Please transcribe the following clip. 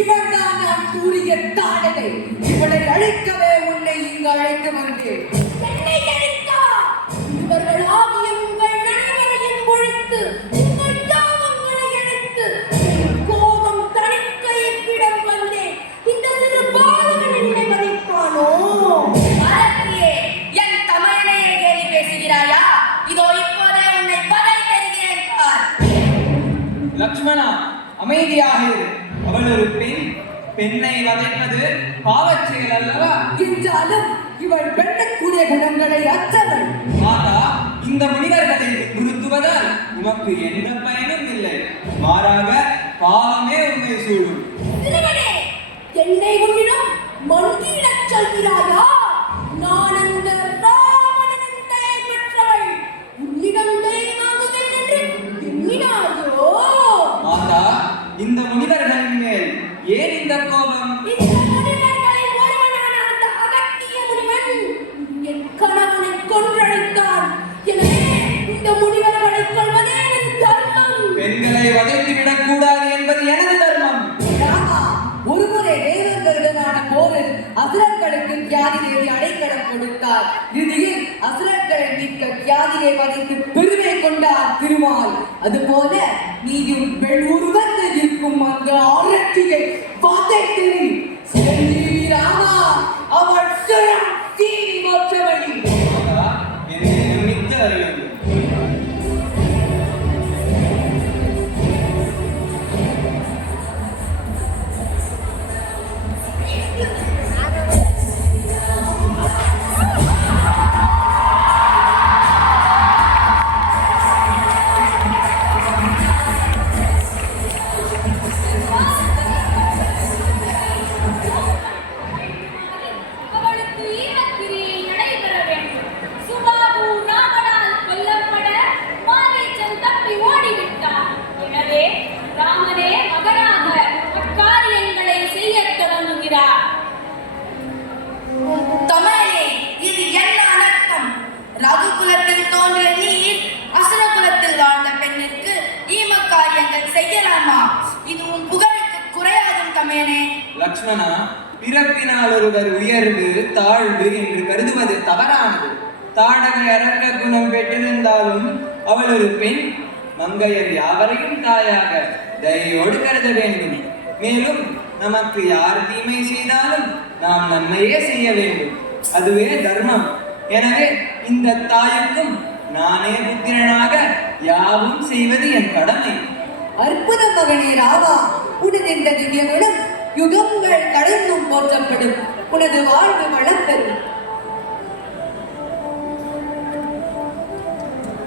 இவள்தான் நான் கூறிய தாடகை. இவளை அழைக்கவே உன்னை இங்கு அழைத்து வந்தேன். என்னை அழைத்தா? இவர்கள் ஆகிய உங்கள் நடைமுறையின் பொழுது உங்கள் தாமங்களை அழைத்து கோபம் தணிக்க என்னிடம் வந்தேன். இந்த சிறு பாலகன் என்னை மதிப்பானோ? அரசியே, என் தமிழனையே கேலி பேசுகிறாயா? இதோ இப்போதே உன்னை பதை தருகிறேன் பார். லக்ஷ்மணா, அமைதியாக இரு. அவள் ஒரு பெண்ணை வதைப்பது பாவச் செயல் அல்லவா? என்றாலும் இவள் பெண்ணக்கூடிய குணங்களை அற்றவள். மாதா, இந்த முனிவர்களை நிறுத்துவதால் உமக்கு எந்த பயனும் இல்லை. மாறாக பாவமே உண்மை சூடும். சிறுவனே, என்னை உன்னிடம் மண்டியிடச் சொல்கிறாயா? நான் அந்த ராவணனின் பெயர் பெற்றவள். உன்னிடம் தெய்வாங்குதல் என்று எண்ணினாயோ? மாதா, இந்த முனிவர்களின் மேல் ஏன் இந்த கோபம்? இந்த முனிவர்களில் ஒருவனான அந்த அகத்திய முனிவன் என் கணவனை கொன்றழைத்தான். எனவே இந்த முனிவர்களை கொல்வதே என் தர்மம். பெண்களை வதைத்து விடக்கூடாது என்பது எனது தர்மம். ராமா, ஒருமுறை தேவர்களுடனான போரில் அசுரர்களுக்கு கியாதி தேவி அடைக்கலம் கொடுத்தார். இறுதியில் அசுரர்களை நீக்க கியாதியை வதைத்து பெருமை கொண்டார் திருமால். அதுபோல நீயும் பெண் உருவத்தில் இருக்கும் அந்த ஆரத்தியை வதைத்து ராமா, அவள் சிரம் தீவி மாற்றவழி. மாதா, என்னை நிமித்த அறியுங்கள். அவளுக்கு ஈமக்கிரியை நடைபெற வேண்டும். சுபாபு ராமனால் கொல்லப்பட மாரீச்சன் தப்பி ஓடிவிட்டான். எனவே ராமனே மகனாக அக்காரியங்களை செய்யத் தொடங்குகிறார். தமிழனே, இது என்ன அனர்த்தம்? ரகுகுலத்தில் தோன்றிய நீர் அசுர குலத்தில் வாழ்ந்த பெண்ணிற்கு ஈமக்காரியங்கள் செய்யலாமா? இது உன் புகழுக்கு குறையாதும் தமிழனே. லக்ஷ்மணா, பிறப்பினால் ஒருவர் உயர்வு தாழ்வு என்று கருதுவது தவறானது. தாடகை அரக்க குணம் பெற்றிருந்தாலும் அவள் ஒரு பெண். மங்கையர் யாவரையும் தாயாக தயையோடு கருத வேண்டும். மேலும் நமக்கு யார் தீமை செய்தாலும் நாம் நன்மையே செய்ய வேண்டும். அதுவே தர்மம். எனவே இந்த தாய்க்கும் நானே புத்திரனாக யாவும் செய்வது என் கடமை. அற்புத மகனே ராமா, உனது இந்த திவ்ய குணம் யுகங்கள் கடந்தும் போற்றப்படும். உனது வாழ்வு வளம் பெறும்.